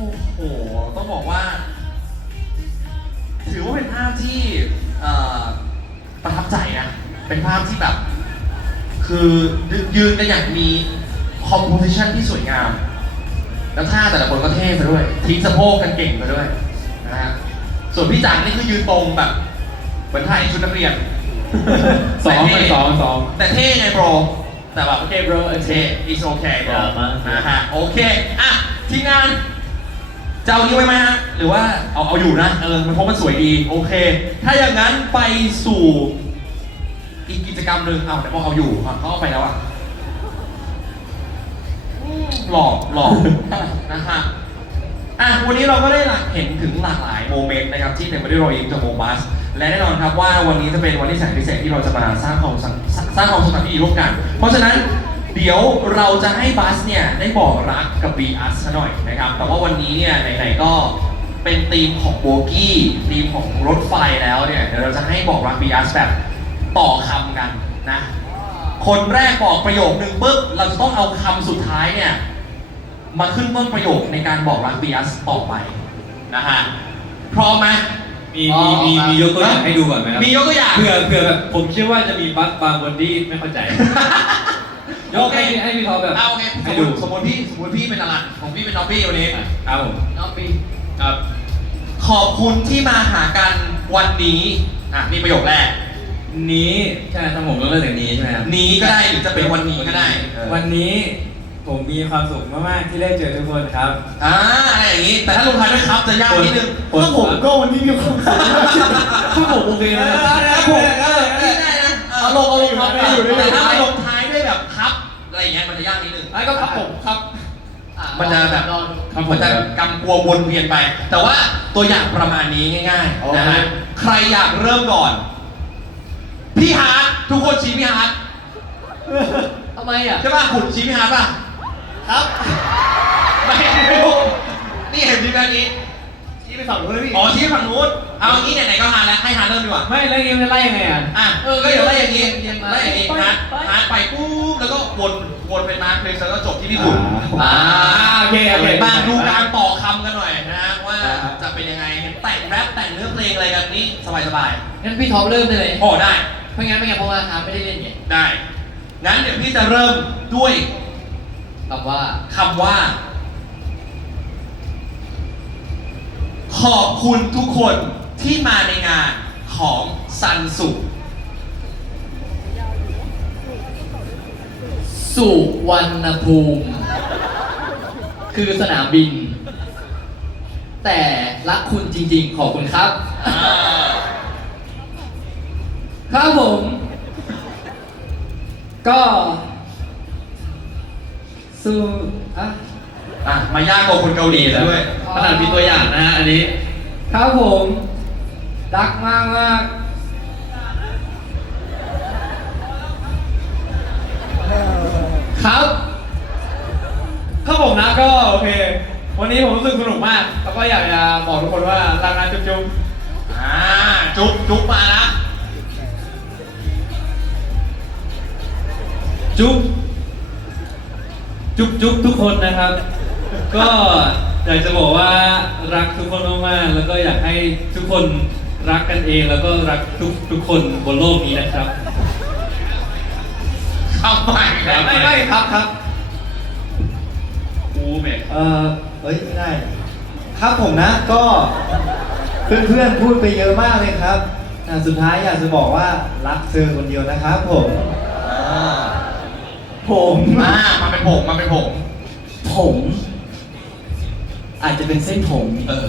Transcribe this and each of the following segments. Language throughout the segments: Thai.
โอ้โห ต้องบอกว่า ถือว่าเป็นภาพที่เอ่อประทับใจนะ เป็นภาพที่แบบ คือยืนกันอย่างมีคอมโพสิชันที่สวยงาม แล้วท่าแต่ละคนก็เท่ซะด้วย ทิ้งสะโพกกันเก่งซะด้วยนะฮะ ส่วนพี่จังนี่คือยืนตรงแบบเหมือนถ่ายชุดนักเรียนสองแต่ไปเท่สองสองแต่เท่ไงโปรแต่แบบโอเค bro เท่ is okay bro อย่ามานะฮะโอเค อะ ทีมงาน จะเอานี้ไว้ไหมฮะ หรือว่าเอาเอาอยู่นะ เออ มันเพราะมันสวยดี โอเค ถ้าอย่างนั้นไปสู่อีกกิจกรรมหนึ่งเอาแต่บอกเอาอยู่อะเขาเอาไปแล้วอะอืมหลอกหลอก นะฮะ อะ วันนี้เราก็ได้เห็นถึงหลากหลายโมเมนต์นะครับ ที่เต็มไปด้วยรอยยิ้มจากโมบัส และแน่นอนครับว่าวันนี้จะเป็นวันที่แสนพิเศษที่เราจะมาสร้างความสัมสร้างความสัมพันธ์ที่ดีร่วมกัน เพราะฉะนั้น เดี๋ยวเราจะให้บัสเนี่ยได้บอกรักกับบีอัสซะหน่อยนะครับ แต่ว่าวันนี้เนี่ยไหนๆก็เป็นธีมของโบกี้ธีมของรถไฟแล้วเนี่ยเดี๋ยวเราจะให้บอกรักบีอัสแบบต่อคำกันนะ คนแรกบอกประโยคนึงปุ๊บเราจะต้องเอาคำสุดท้ายเนี่ยมาขึ้นต้นประโยคในการบอกรักบีอัสต่อไปนะฮะพร้อมไหม มีมีมีมียกตัวอย่างให้ดูก่อนไหมครับมียกตัวอย่าง เผื่อเผื่อแบบผมเชื่อว่าจะมีบัสบางคนที่ไม่เข้าใจ ยกให้ให้พี่ท็อปแบบ เอาโอเคสให้มมดูติสมมติพี่สมมติพี่เป็นอะไรของพี่เป็นน็อบบี้วันนี้ครับผมน็อบบี้ครับ ขอบคุณที่มาหากันวันนี้อะนี่ประโยคแรก นี้ใช่ทั้งผมต้องเลือกจากนี้ใช่ไหมครับนี้ก็ได้หรือจะเป็นวันนี้ก็ได้เออวันนี้ผมมีความสุขมากๆที่ได้เจอทุกคนครับ อ่าอะไรอย่างนี้ แต่ถ้าลงท้ายด้วยครับจะยากนิดนึงผมก็ผมก็วันนี้มีความสุขมากถ้าผมโอเคเอนะอนะผมเออนี่ได้นะเออลงเอาลงท้ายด้วยแต่ ไอ้ก็ครับผมครับมันจะแบบครับผมมันจะกำกลัววนเวียนไป แต่ว่าตัวอย่างประมาณนี้ง่ายๆนะฮะใครอยากเริ่มก่อน พี่ฮาร์ดทุกคนชี้พี่ฮาร์ดทำไมอะ ใช่ป่ะขุดชี้พี่ฮาร์ดป่ะครับไม่ไม่รู้นี่เห็นพี่แบบนี้ที่ไปฝั่งนู้นเลยพี่อ๋อชี้ฝั่งนู้น เอาอย่างนี้ไหนๆก็ฮาร์ดแล้วให้ฮาร์ดเริ่มดีกว่า ไม่แล้วนี้มันจะไล่ยังไงอะ อะก็เดี๋ยวไล่อย่างนี้ไล่อย่างนี้ฮาร์ดฮาร์ดไปปุ๊บแล้วก็วนวนเป็นมาร์คเพลสแล้วก็จบที่พี่ขุนอ่าโอเคโอเค มาดูการต่อคำกันหน่อยนะฮะว่าอ่าจะเป็นยังไงเห็นแต่งแรปแต่งเนื้อเพลงอะไรกันนี่สบายงั้นพี่ท็อปเริ่มได้เลยๆอ๋อได้ไม่งั้นไม่งั้นเพราะว่าฮาร์ดไม่ได้เล่นไงได้ งั้นเดี๋ยวพี่จะเริ่มด้วยคำว่า คำว่า ขอบคุณทุกคน ที่มาในงานของซันสุสุวรรณภูมิ คือสนามบิน แต่รักคุณจริงๆ ขอบคุณครับ ครับผม ก็สู้อะอะ มายากกว่าคนเกาหลีแล้วด้วยขนาดมีตัวอย่างนะฮะอันนี้ ครับผม รักมากมากครับครับผมนะก็โอเค วันนี้ผมรู้สึกสนุกมาก แล้วก็อยากจะบอกทุกคนว่ารักนะจุ๊บจุ๊บอ่าจุ๊บจุ๊บมาละจุ๊บจุ๊บจุ๊บทุกคนนะครับ ก็อยากจะบอกว่ารักทุกคนมากๆแล้วก็อยากให้ทุกคน รักกันเองแล้วก็รักทุกทุกคนบนโลกนี้นะครับคำใหม่ครับไม่ไม่ครับครับกูเมกเออเฮ้ยไม่ได้ ครับผมนะก็เพื่อนๆพูดไปเยอะมากเลยครับอ่าสุดท้ายอยากจะบอกว่ารักเธอคนเดียวนะครับผมอ่าผมอ่ามาเป็นผมมาเป็นผม ผม อาจจะเป็นเส้นผม เออ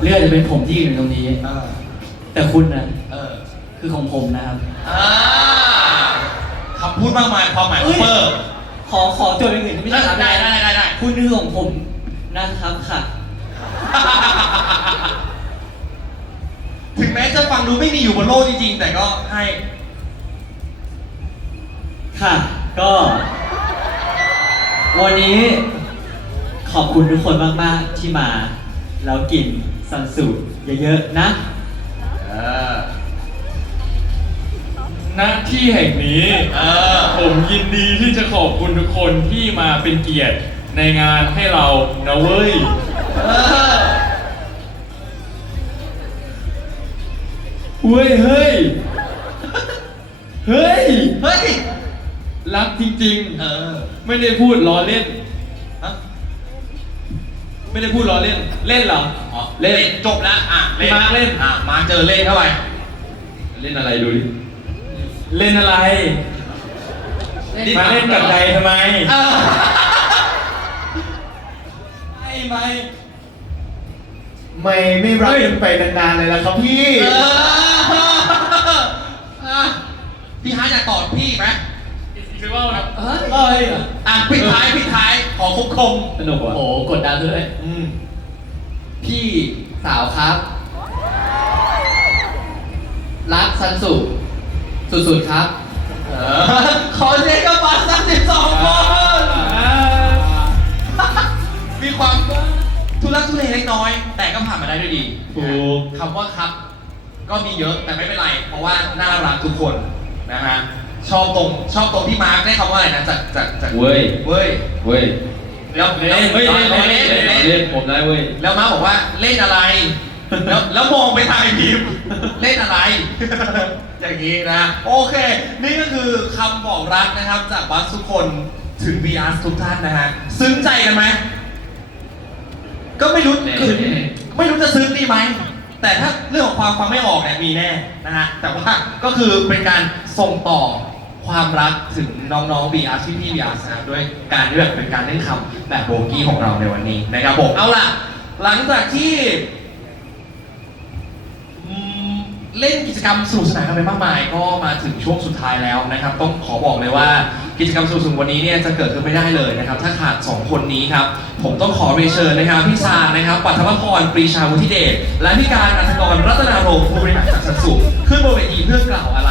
เลือดจะเป็นผมที่อยู่ตรงนี้ อ่า แต่คุณนะเออคือของผมนะครับ อ่าคำพูดมากมายความหมายของเปอร์ขอขอโจทย์อื่นที่ไม่ใช่ครับได้ได้ได้ได้คุณคือของผมนะครับค่ะ ถึงแม้จะฟังดูไม่มีอยู่บนโลกจริงๆ แต่ก็ให้ค่ะ ก็ วันนี้ขอบคุณทุกคนมาก ๆ ที่มา แล้วกินซันสูตรเยอะ ๆ นะ หน้าที่แห่งนี้ผมยินดีที่จะขอบคุณทุกคนที่มาเป็นเกียรติในงานให้เรานะเว้ยเว้ย เฮ้ย เฮ้ย เฮ้ย รักจริงเออ ๆ ไม่ได้พูดล้อเล่น ไม่ได้พูดล้อเล่น เล่นเหรอ อ๋อเล่นจบแล้วอะพี่มาร์คเล่น อะมาเจอเล่นเข้าไปเล่นอะไรดูดิ เล่นอะไรนี่มาเล่นกับใจทำไมเออไม่ไม่ไม่ไม่รักกันไปนานๆเลยละครับพี่ เอออะพี่ฮาร์ดอยากตอบพี่ไหม คือว่าครับ เฮ้ย เอ้ย อะปิดท้ายปิดท้ายขอ คมคมสนุกว่ะโอ้โหกดดันเลยๆอืมพี่สาวครับ รักซันสุสุดๆครับเออขอเช็คกับบัตรสักสิบสองคนมีความทุลักทุเลเล็กน้อย แต่ก็ผ่านมาได้ด้วยดีถูกคำว่าครับ ก็มีเยอะแต่ไม่เป็นไร เพราะว่าน่ารักทุกคนนะฮะชอบตรงชอบตรงที่มาร์คได้คำว่าอะไรนะจากจากจากเว้ยเว้ยเว้ย แล้วเล่นแล้วเฮ้ยเล่นแล้วเล่นเล่นเล่นเล่นเล่นผมได้เว้ยแล้วมาร์คบอกว่าเล่นอะไร แล้วแล้วมองไปทางไอ้พิมพ์เล่นอะไร อย่างนี้นะ โอเค นี่ก็คือคำบอกรักนะครับ จากบัสทุกคนถึง VR ทุกท่านนะฮะ ซึ้งใจกันไหม ก็ไม่รู้คือไม่รู้จะซึ้งดีไหม แต่ถ้าเรื่องของความฟังไม่ออกเนี่ยมีแน่นะฮะ แต่ว่าก็คือเป็นการส่งต่อ ความรักถึงน้องๆ BR พี่พี่ BR นะครับด้วยการที่แบบเป็นการเล่นคำแบบโบกี้ของเราในวันนี้นะครับผมเอาล่ะ หลังจากที่เล่นกิจกรรมสนุกสนานกันไปมากมาย ก็มาถึงช่วงสุดท้ายแล้วนะครับ ต้องขอบอกเลยว่ากิจกรรมสนุกๆวันนี้เนี่ยจะเกิดขึ้นไม่ได้เลยนะครับ ถ้าขาด 2 คนนี้ครับ ผมต้องขอเรียนเชิญนะครับพี่ซานะครับปัทมพรปรีชาวุฒิเดชและพี่การอัธกรรัตนารมณ์ผู้บริหารจากสันสุขขึ้นบนเวทีเพื่อกล่าวอะไร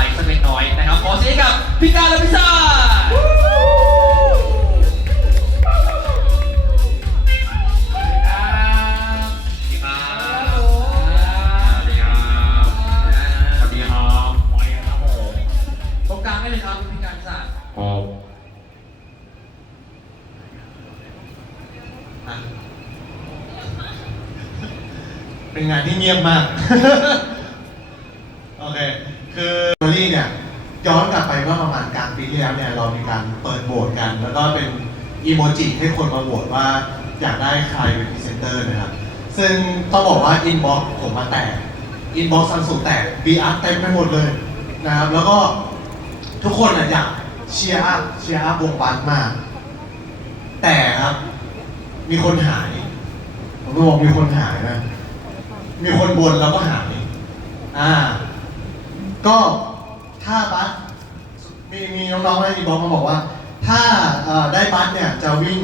อยนะครับขอเสียงกับพี่การและพี่ซาสวัสดีครับตรงกลางได้เลยครับพี่การพี่าเป็นงานที่เงียบมาก โอเค คือโรลี่เนี่ย ย้อนกลับไปเมื่อประมาณกลางปีที่แล้วเนี่ยเรามีการเปิดโหวตกัน แล้วก็เป็นอีโมจิให้คนมาโหวตว่าอยากได้ใครเป็นพรีเซนเตอร์นะครับ ซึ่งต้องบอกว่าอินบ็อกผมมาแตกอินบ็อกซัมซุงแตกบีอาร์เต็มไปหมดเลยนะครับ แล้วก็ทุกคนอยากเชียร์อัพเชียร์อัพวงบัสมาก แต่ครับมีคนหาย ผมก็บอกมีคนหายนะ มีคนบนแล้วก็หายอ่า ก็ ถ้าบัสมีมีน้องๆในอีบอกมาบอกว่า ถ้าเอ่อได้บัสเนี่ยจะวิ่ง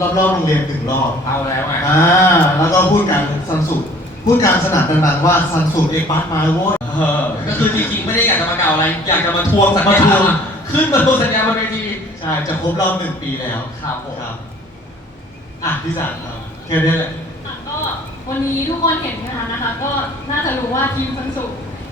รอบๆโรงเรียนถึงรอบ เอาแล้วอะอ่าแล้วก็พูดการสันสุดพูดการสนานดังๆว่าสันสุดเอกบัสมาโว้ย เออก็คือจริงๆไม่ได้อยากจะมาเกล่าวอะไร อยากจะมาทวงสัญมาญาทวง ขึ้นมาทวงสัญญาบนเวทีใช่จะครบรอบหนึ่งปีแล้วครับผมครับอะพี่สารครับแค่นี้แหละค่ะก็วันนี้ทุกคนเห็นนะคะนะคะ ก็น่าจะรู้ว่าทีมฟันสุ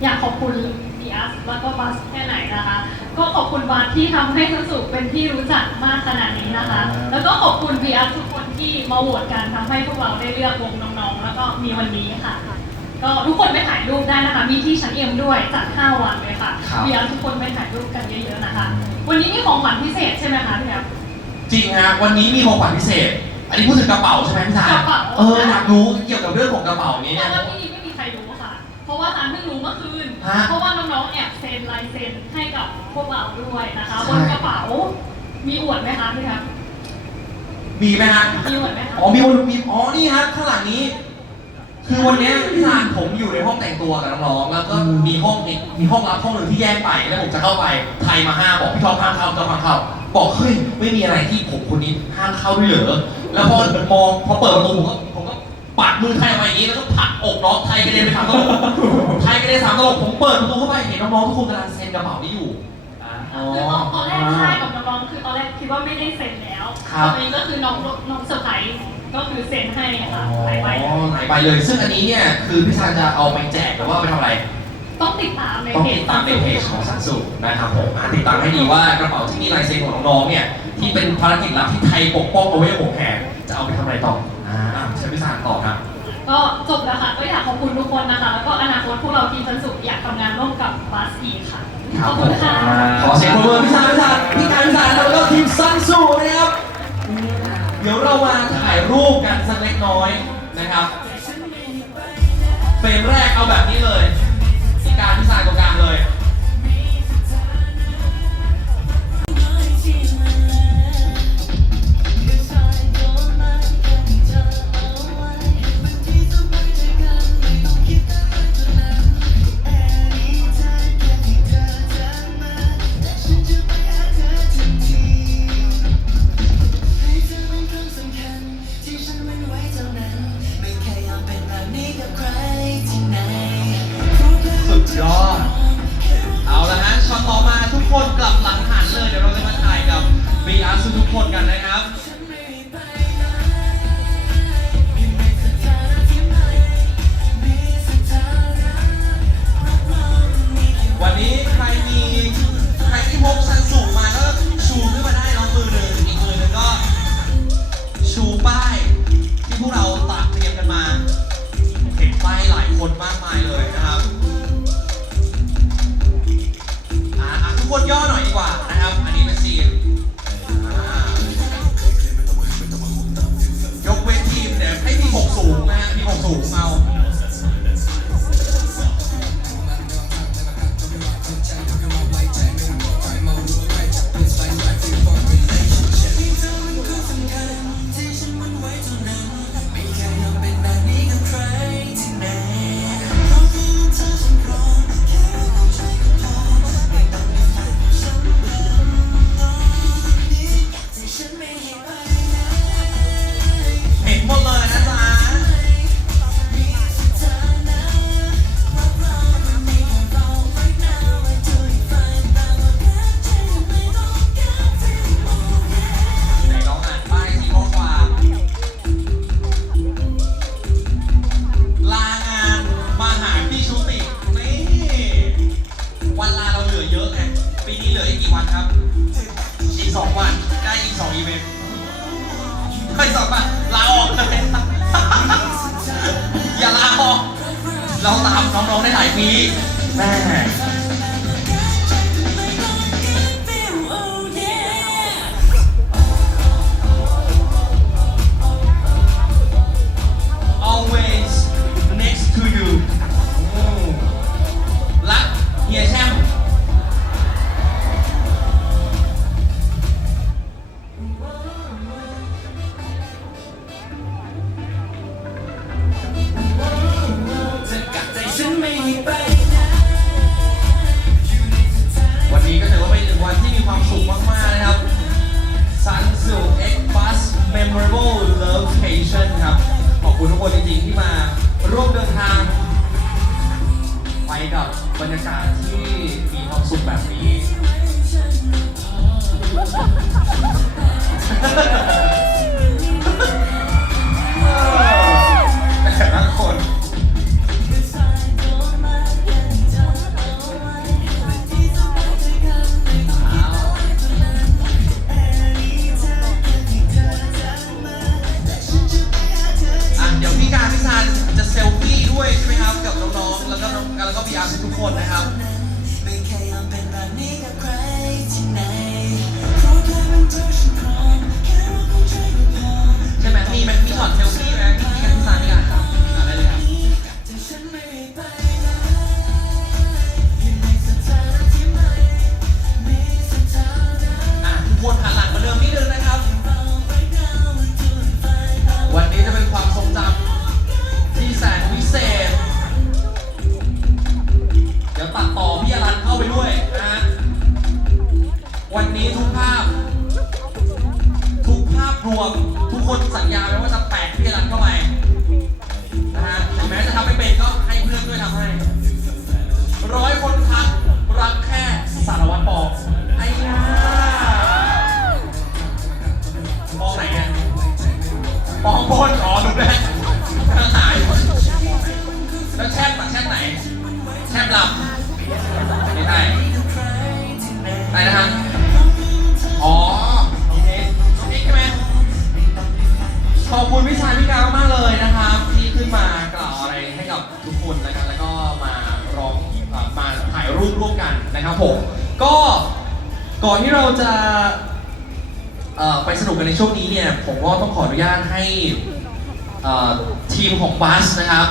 อยากขอบคุณ บีอัสแล้วก็บัสแค่ไหนนะคะ ก็ขอบคุณบัสที่ทำให้ฟันสุเป็นที่รู้จักมากขนาดนี้นะคะ แล้วก็ขอบคุณบีอัสทุกคนที่มาโหวตกันทำให้พวกเราได้เลือกวงน้องๆ แล้วก็มีวันนี้ค่ะ ก็ทุกคนไปถ่ายรูปได้นะคะ มีที่ชั้นเอ็มด้วยจัด5วันเลยค่ะครับ บีอัสทุกคนไปถ่ายรูปกันเยอะๆนะคะ วันนี้มีของขวัญพิเศษใช่ไหมคะพี่แอฟ จริงฮะวันนี้มีของขวัญพิเศษ อันนี้พูดถึงกระเป๋าใช่ไหมพี่ชายกระเป๋า เอออยากรู้เกี่ยวกับเรื่องของกระเป๋านี้เพเนี่ย ราะว่าที่นี่ไม่มีใครรู้ค่ะ เพราะว่าทานเพิ่งรู้เมื่อคืน ฮะ เพราะว่าน้องๆแอบเซ็นลายเซ็นให้กับพวกเราด้วยนะคะใช่บนกระเป๋ามีอวดไหมคะพี่ครับมีไหมฮะ มีอวดไหมคะอ๋อ มีคนมีอ๋อ นี่ฮะ ข้างหลังนี้ คือวันเนี้ยพี่ชายผมอยู่ในห้องแต่งตัวกับน้องๆ แล้วก็มีห้องอีกมีห้องรับห้องหนึ่งที่แยกไป แล้วผมจะเข้าไปไทยมาห้ามบอกพี่ชอบห้ามเข้าพี่ชอบห้ามเข้า บอกเฮ้ย ไม่มีอะไรที่ผมคนนี้ห้ามเข้าด้วยเหรอ แล้วพอมองพอเปิดประตูผมก็ผมก็ ปัดมือไทยออกมาอย่างนี้แล้วก็ผลักอกน้องไทยกระเด็นไปทางตลกไทยกระเด็นสามตลกผมเปิดประตูเข้าไปเห็นน้องๆทุกคนกำลังเซ็นกระเป๋านี้อยู่อ๋อคือตอนตอนแรกค่ายกับน้องๆคือตอนแรกคิดว่าไม่ได้เซ็นแล้วครับตอนนี้ก็คือน้องน้องเซอร์ไพรส์ก็คือเซ็นให้ค่ะหลายใบอ๋อหลายใบเลย ซึ่งอันนี้เนี่ยคือพี่ชายจะเอาไปแจกหรือว่าไปทำอะไรต้องติดตามในต้องเพจติดตามในเพจของสันสุนะครับผมอ่าติดตามให้ดีว่ากระเป๋าที่มีลายเซ็นของน้องๆเนี่ยที่เป็นภารกิจลับที่ไทยปกป้องเอาไว้หกแห่งจะเอาไปทำอะไรต่อ อ่าอะเชิญพี่สารต่อครับ ก็จบแล้วค่ะก็อยากขอบคุณทุกคนนะคะ แล้วก็อนาคตพวกเราทีมพันสุอยากทำงานร่วมกับบัสอีกค่ะ ขอบคุณค่ะ ขอเสียงปรบมือพี่สารพี่สารพี่การพี่สารแล้วก็ทีมซันสูนะครับ เดี๋ยวเรามาถ่ายรูปกันสักเล็กน้อยนะครับ เฟรมแรกเอาแบบนี้เลยพี่การพี่สารตรงกลางเลย อีกสองวันได้อีกสองอีเวนต์ค่อยสอบอะลาออกเลย อย่าลาออก เราตามน้องๆได้หลายปีแม่ วันนี้ก็ถือว่าเป็นหนึ่งวันที่มีความสุขมากๆนะครับ Sun s u X Bus Memorable Love Station ครับ ขอบคุณทุกคนจริงๆที่มาร่วมเดินทาง ไปกับบรรยากาศที่มีความสุขแบบนี้ แต่ละคน อนที่เราจะเอ่อไปสนุกกันในช่วงนี้เนี่ย ผมก็ต้องขออนุญาตให้เอ่อทีมของบัสนะครับ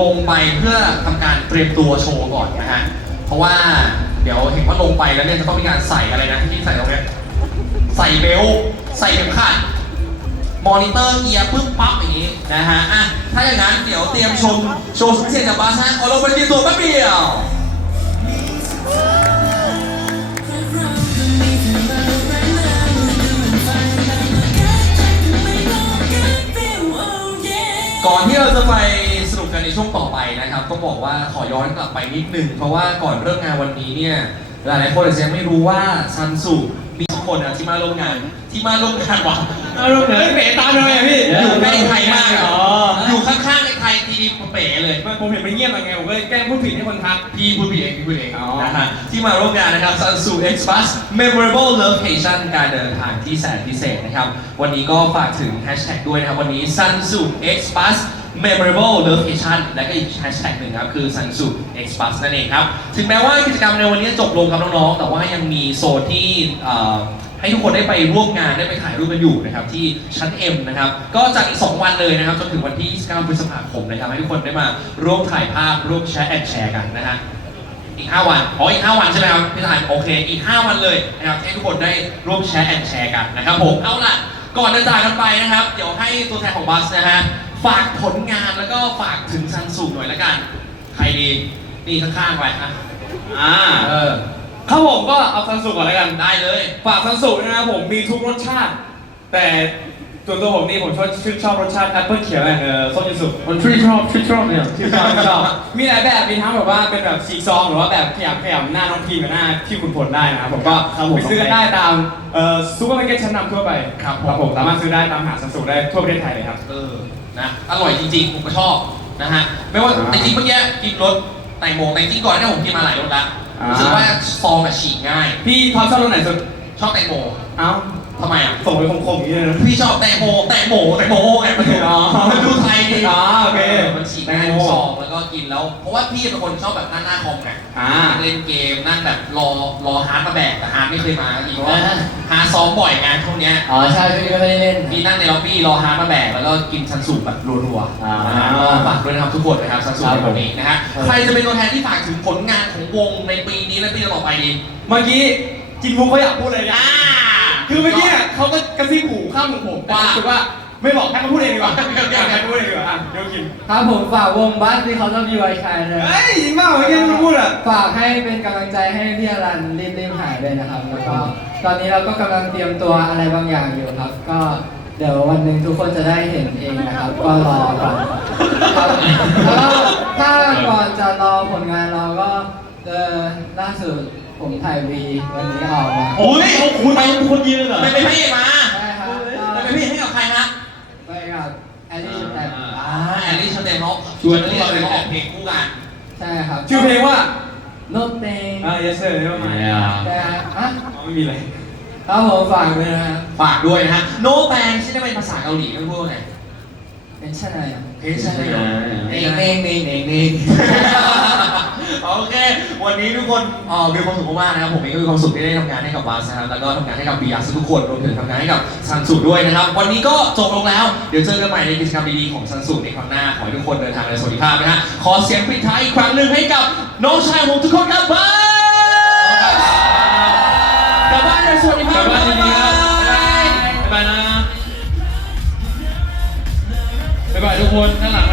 ลงไปเพื่อทำการเตรียมตัวโชว์ก่อนนะฮะ เพราะว่าเดี๋ยวเห็นว่าลงไปแล้วเนี่ยจะต้องมีการใส่อะไรนะที่ใส่ตรงเนี้ยใส่เบลต์ใส่เข็มขัด มอนิเตอร์เกียร์ปึ๊บปั๊บอย่างนี้นะฮะ อะ ถ้าอย่างนั้นเดี๋ยวเตรียมชมโชว์สุดพิเศษจากบัสฮะขอลงไปเตรียมตัวแป๊บเดียว ที่เราจะไปสนุกกันในช่วงต่อไปนะครับต้องบอกว่าขอย้อนกลับไปนิดนึง เพราะว่าก่อนเริ่มงานวันนี้เนี่ยหลายๆคนอาจจะยังไม่รู้ว่าซันสุ คนนะที่มาร่วมงาน ที่มาร่วมงานวะเอาลูกเหนือเป๋ตามทำไมอะพี่อยู่ใกล้ไทยมากอะอ๋ออยู่ข้างๆในไทยทีดีเป๋เลย ผมเห็นมันเงียบยังไงผมก็เลยแกล้งพูดผิดให้คนทักพี่พูดผิดเองพี่พูดเองอ๋อนะฮะที่มาร่วมงานนะครับ Sunsu X Bus Memorable Location การเดินทางที่แสนพิเศษนะครับ วันนี้ก็ฝากถึงแฮชแท็กด้วยนะครับวันนี้ Sunsu X Bus Memorable Location และก็อีกแฮชแท็กหนึ่งครับ คือ Sunsu X Bus นั่นเองครับ ถึงแม้ว่ากิจกรรมในวันนี้จะจบลงครับน้องๆ แต่ว่ายังมีโซนที่ให้ทุกคนได้ไปร่วมงานได้ไปถ่ายรูปกันอยู่นะครับที่ชั้น M นะครับก็จัดอีก 2 วันเลยนะครับจนถึงวันที่ 29 พฤษภาคมนะครับให้ทุกคนได้มาร่วมถ่ายภาพร่วมแชร์แอดแชร์กันนะฮะอีก 5 วันอ๋ออีก 5 วันใช่ไหมครับพี่ทหารโอเคอีก 5 วันเลยนะครับให้ทุกคนได้ร่วมแชร์แอดแชร์กันนะครับผมเอาล่ะก่อนจะจากกันไปนะครับ เดี๋ยวให้ตัวแทนของบัสนะฮะ ฝากผลงานแล้วก็ฝากถึงซันสูหน่อยละกัน ใครดีนี่ข้างๆไปอะอ่าเออครับผมก็เอาซันสุก่อนแล้วกัน ได้เลย ฝากซันสุนะครับผมมีทุกรสชาติ แต่ส่วนตัวผมนี่ผมชอบชื่นชอบรสชาติแอปเปิลเขียวและเออส้มยูสุมันชื่นชอบชื่นชอบเนี่ยชื่นชอบชื่นชอบมีหลายแบบมีทั้งแบบว่าเป็นแบบสีซองหรือว่าแบบขยำขยำหน้าน้องพีมกับหน้าที่คุณผลได้นะครับผมก็ครับผมไปซื้อกันได้ตามเอ่อซูเปอร์มาร์เก็ตชั้นนำทั่วไปครับผมครับผมสามารถซื้อได้ตามหาซันสุได้ทั่วประเทศไทยเลยครับเออ นะอร่อยจริงๆ ผมก็ชอบนะฮะไม่ว่าอ่าแต่จริงเมื่อกี้กินรสแตงโมแต่จริงๆก่อนหน้าผมกินมาหลายรสละอ่ารู้ รู้สึกว่าซองอะฉีกง่าย พี่ท็อปชอบรสไหนสุด ชอบแตงโมเอ้าทำไมอะส่งไปคมๆอย่างนี้เลยนะ พี่ชอบแตงโมแตงโมแตงโมไงมันดูอ๋อมันดูไทยดีอ๋อโอเคมันฉีกง่ายแตงโมซองแล้ว ก็กินแล้ว เพราะว่าพี่เป็นคนชอบแบบนั่งหน้าคอมไงอ่า เล่นเกมนั่งแบบรอรอฮาร์ดมาแบกแต่ฮาร์ดไม่เคยมาอีกเพราะว่าฮาร์ดซ้อมบ่อยไงช่วงเนี้ยอ๋อใช่พี่ก็ไม่ได้เล่น พี่นั่งในล็อบบี้รอฮาร์ดมาแบกแล้วก็กินซันสูแบบรัวๆอ่านะฮะก็ฝากด้วยนะครับทุกคนนะครับซันสูครับในวันนี้นะฮะผมใครจะเป็นตัวแทนที่ฝากถึงผลงานของวงในปีนี้และปีต่อไปดีเมื่อกี้จินบุกเขาอยากพูดเลยนะอ่า คือเมื่อกี้อะเขาก็กระซิบหูข้างหูผมแต่ว่ารู้สึกว่า ไม่บอกให้เขาพูดเองดีกว่าอยากให้เขาพูดเองดีกว่าอะเดี๋ยวกินครับผมฝากวงบัสที่เขาต้องมีไวชายเลยเฮ้ยจริงเปล่าเมื่อกี้มันพูดอะฝากให้เป็นกำลังใจให้พี่อรันรีบๆหายเลยนะครับ แล้วก็ตอนนี้เราก็กำลังเตรียมตัวอะไรบางอย่างอยู่ครับ ก็เดี๋ยววันหนึ่งทุกคนจะได้เห็นเองนะครับ ก็รอก่อนครับแล้วก็ถ้าก่อนจะรอผลงานเราก็เออล่าสุดผมถ่ายวีวันนี้ออกมาโอ้ยคุณไปคนยืนเหรอไม่เป็นพระเอกมาใช่ครับไม่เป็นพระเอกให้กับใครฮะ ไปกับแอลลี่ชแตม อ่าแอลลี่ชเตนเขาชวนพวกเราเลยเขาออกเพลงคู่กัน ใช่ครับชื่อเพลงว่าโนเตงอ่า yes sir เรียกว่าไงแต่อะอ๋อไม่มีอะไรครับผมฝากด้วยนะครับฝากด้วยนะฮะ No Bang ที่ได้เป็นภาษาเกาหลีไม่พูดว่าไงเป็นใช่ไหมอะเฮ้ยใช่ไหมเน่งเน่งเน่งเน่งเน่ง โอเค วันนี้ทุกคนเอ่อมีความสุขมากๆนะครับ ผมเองก็มีความสุขที่ได้ทำงานให้กับบาสนะครับ แล้วก็ทำงานให้กับบีอาร์ทุกคนรวมถึงทำงานให้กับซันสุด้วยนะครับ วันนี้ก็จบลงแล้ว เดี๋ยวเจอกันใหม่ในกิจกรรมดีๆของซันสุในครั้งหน้า ขอให้ทุกคนเดินทางในสวัสดิภาพนะฮะ ขอเสียงปิดท้ายอีกครั้งหนึ่งให้กับน้องชายของทุกคนครับบาสกลับบ้านในสวัสดิภาพกลับบ้านดีครับบ๊ายบายบ๊ายบายนะบ๊ายบายทุกคนข้างหลัง